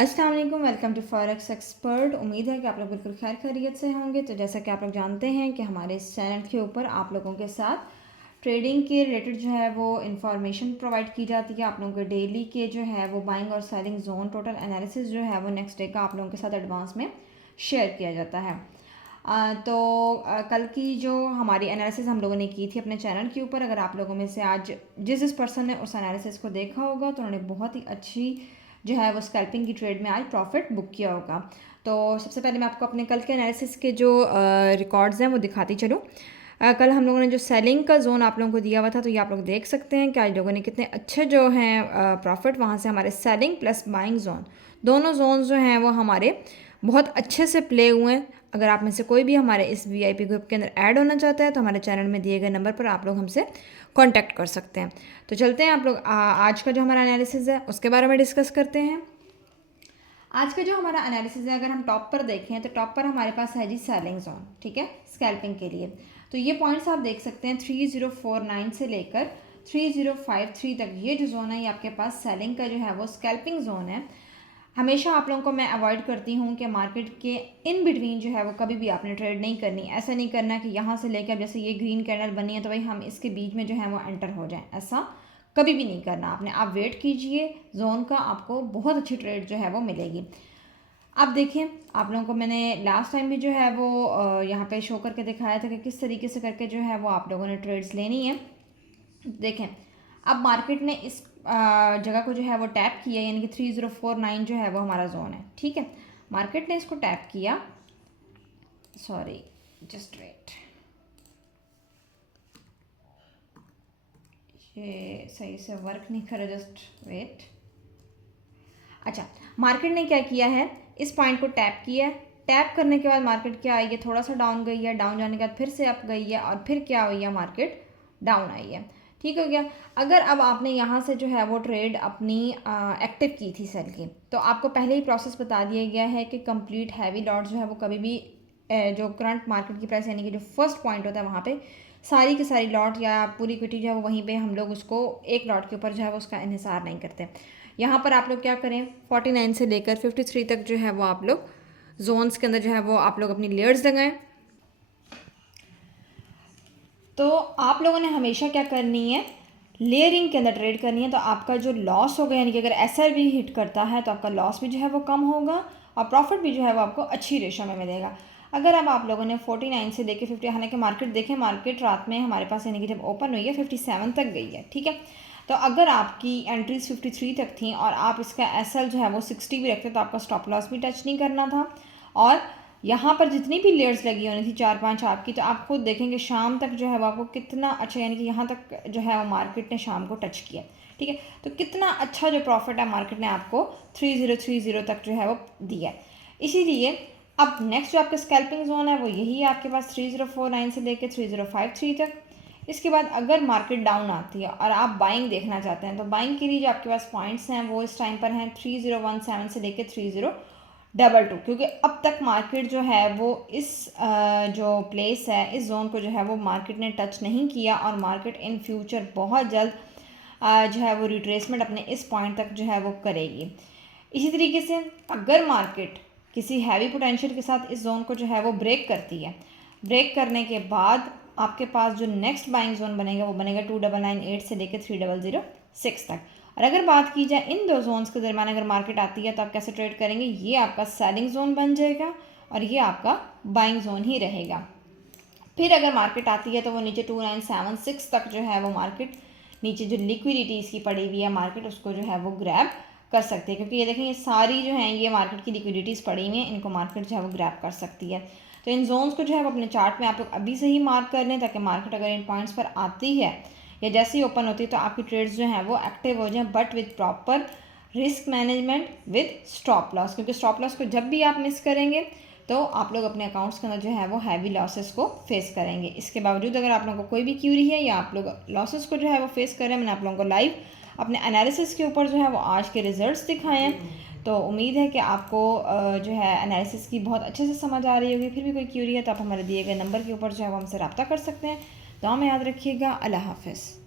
अस्सलाम वालेकुम, welcome to forex expert. उम्मीद है कि आप लोग बिल्कुल खैर खैरियत से होंगे। तो जैसा कि आप लोग जानते हैं कि हमारे इस चैनल के ऊपर आप लोगों के साथ ट्रेडिंग के रिलेटेड जो है वो इन्फॉर्मेशन प्रोवाइड की जाती है। आप लोगों के डेली के जो है वो बाइंग और सेलिंग जोन टोटल एनालिसिस जो है वो नेक्स्ट डे का आप लोगों के साथ एडवांस में शेयर किया जाता है। कल की जो हमारी एनालिसिस हम लोगों ने की थी अपने चैनल के ऊपर, अगर आप लोगों में से आज जिस पर्सन ने उस एनालिसिस को देखा होगा तो उन्होंने बहुत ही अच्छी जो है वो स्कैल्पिंग की ट्रेड में आज प्रॉफिट बुक किया होगा। तो सबसे पहले मैं आपको अपने कल के एनालिसिस के जो रिकॉर्ड्स हैं वो दिखाती चलूँ। कल हम लोगों ने जो सेलिंग का जोन आप लोगों को दिया हुआ था, तो ये आप लोग देख सकते हैं कि आज लोगों ने कितने अच्छे जो हैं प्रॉफिट वहाँ से हमारे सेलिंग प्लस बाइंग जोन, दोनों जोन जो हैं वो हमारे बहुत अच्छे से प्ले हुए हैं। अगर आप में से कोई भी हमारे इस VIP ग्रुप के अंदर ऐड होना चाहता है तो हमारे चैनल में दिए गए नंबर पर आप लोग हमसे कांटेक्ट कर सकते हैं। तो चलते हैं आप लोग आज का जो हमारा एनालिसिस है उसके बारे में डिस्कस करते हैं। आज का जो हमारा एनालिसिस है, अगर हम टॉप पर देखें तो टॉप पर हमारे पास है जी सेलिंग जोन, ठीक है, स्कैल्पिंग के लिए। तो ये पॉइंट्स आप देख सकते हैं 3049 से लेकर 3053 तक ये जो जोन है ये आपके पास सेलिंग का जो है वो स्कैल्पिंग जोन है। हमेशा आप लोगों को मैं अवॉइड करती हूँ कि मार्केट के इन बिटवीन जो है वो कभी भी आपने ट्रेड नहीं करनी। ऐसा नहीं करना कि यहाँ से लेकर जैसे ये ग्रीन कैंडल बनी है तो भाई हम इसके बीच में जो है वो एंटर हो जाएं, ऐसा कभी भी नहीं करना आपने। आप वेट कीजिए जोन का, आपको बहुत अच्छी ट्रेड जो है वो मिलेगी। अब देखिए, आप लोगों को मैंने लास्ट टाइम भी जो है वो यहाँ पे शो करके दिखाया था कि किस तरीके से करके जो है वो आप लोगों ने ट्रेड्स लेनी है। देखें, अब मार्केट ने इस जगह को जो है वो टैप किया, यानी कि 3049 जो है वो हमारा जोन है, ठीक है। मार्केट ने इसको टैप किया, सॉरी जस्ट वेट, ये सही से वर्क नहीं कर रहा, जस्ट वेट। अच्छा, मार्केट ने क्या किया है, इस पॉइंट को टैप किया है। टैप करने के बाद मार्केट क्या आई है, थोड़ा सा डाउन गई है, डाउन जाने के बाद फिर से अप गई है और फिर क्या हुई है, मार्केट डाउन आई है, ठीक हो गया। अगर अब आपने यहाँ से जो है वो ट्रेड अपनी एक्टिव की थी सेल की, तो आपको पहले ही प्रोसेस बता दिया गया है कि कंप्लीट हैवी लॉट जो है वो कभी भी जो करंट मार्केट की प्राइस यानी कि जो फर्स्ट पॉइंट होता है वहाँ पे सारी की सारी लॉट या पूरी इक्विटी जो है वो वहीं पे हम लोग उसको एक लॉट के ऊपर जो है वो उसका इन्हिसार नहीं करते। यहाँ पर आप लोग क्या करें, 49 से लेकर 53 तक जो है वो आप लोग जोन्स के अंदर जो है वो आप लोग अपनी लेयर्स लगाएं। तो आप लोगों ने हमेशा क्या करनी है, लेयरिंग के अंदर ट्रेड करनी है। तो आपका जो लॉस होगा, यानी कि अगर SR भी हिट करता है तो आपका लॉस भी जो है वो कम होगा और प्रॉफिट भी जो है वो आपको अच्छी रेशो में मिलेगा। अगर अब आप लोगों ने 49 से लेकर 50, हालांकि मार्केट देखें, मार्केट रात में हमारे पास यानी कि जब ओपन हुई है 57 तक गई है, ठीक है। तो अगर आपकी एंट्रीज 53 तक थी और आप इसका SL जो है वो 60 भी रखते तो आपका स्टॉप लॉस भी टच नहीं करना था। और यहाँ पर जितनी भी लेयर्स लगी होनी थी 4-5 आपकी, तो आप खुद देखेंगे शाम तक जो है वो आपको कितना अच्छा, यानी कि यहाँ तक जो है वो मार्केट ने शाम को टच किया, ठीक है। तो कितना अच्छा जो प्रॉफिट है मार्केट ने आपको 3030 तक जो है वो दिया। इसीलिए अब नेक्स्ट जो आपका स्कैल्पिंग जोन है वो यही है आपके पास 3049 से लेकर 3053 तक। इसके बाद अगर मार्केट डाउन आती है और आप बाइंग देखना चाहते हैं तो बाइंग के लिए जो आपके पास पॉइंट्स हैं वो इस टाइम पर हैं 3017 से लेकर 3022, क्योंकि अब तक मार्केट जो है वो इस जो प्लेस है, इस जोन को जो है वो मार्केट ने टच नहीं किया और मार्केट इन फ्यूचर बहुत जल्द जो है वो रिट्रेसमेंट अपने इस पॉइंट तक जो है वो करेगी। इसी तरीके से अगर मार्केट किसी हैवी पोटेंशियल के साथ इस जोन को जो है वो ब्रेक करती है, ब्रेक करने के बाद आपके पास जो नेक्स्ट बाइंग जोन बनेगा वो बनेगा 2998 से लेकर 3006 तक। और अगर बात की जाए इन दो जोन्स के दरमियान अगर मार्केट आती है तो आप कैसे ट्रेड करेंगे, ये आपका सेलिंग जोन बन जाएगा और ये आपका बाइंग जोन ही रहेगा। फिर अगर मार्केट आती है तो वो नीचे 2976 तक जो है वो मार्केट नीचे जो लिक्विडिटी इसकी पड़ी हुई है मार्केट उसको जो है वो ग्रैब कर सकती है, क्योंकि ये देखें ये सारी जो हैं ये मार्केट की लिक्विडिटीज़ पड़ी हुई हैं, इनको मार्केट जो है वो ग्रैब कर सकती है। तो इन जोन्स को जो है वो अपने चार्ट में आप लोग अभी से ही मार्क कर लें ताकि मार्केट अगर इन पॉइंट्स पर आती है या जैसे ही ओपन होती है तो आपकी ट्रेड्स जो हैं वो एक्टिव हो जाएं, but with proper risk management with stop loss, क्योंकि स्टॉप लॉस को जब भी आप मिस करेंगे तो आप लोग अपने अकाउंट्स के अंदर जो है वो हैवी लॉसेस को फेस करेंगे। इसके बावजूद अगर आप लोगों को कोई भी क्यूरी है या आप लोग लॉसेस को जो है वो फेस करें, मैंने आप लोगों को लाइव अपने एनालिसिस के ऊपर जो है वो आज के रिजल्ट्स दिखाए हैं। तो उम्मीद है कि आपको जो है एनालिसिस की बहुत अच्छे से समझ आ रही होगी। फिर भी कोई क्यूरी है तो आप हमारे दिए गए नंबर के ऊपर जो है वो हमसे रब्ता कर सकते हैं। दुआ में याद रखिएगा। अल्लाह हाफ़िज़।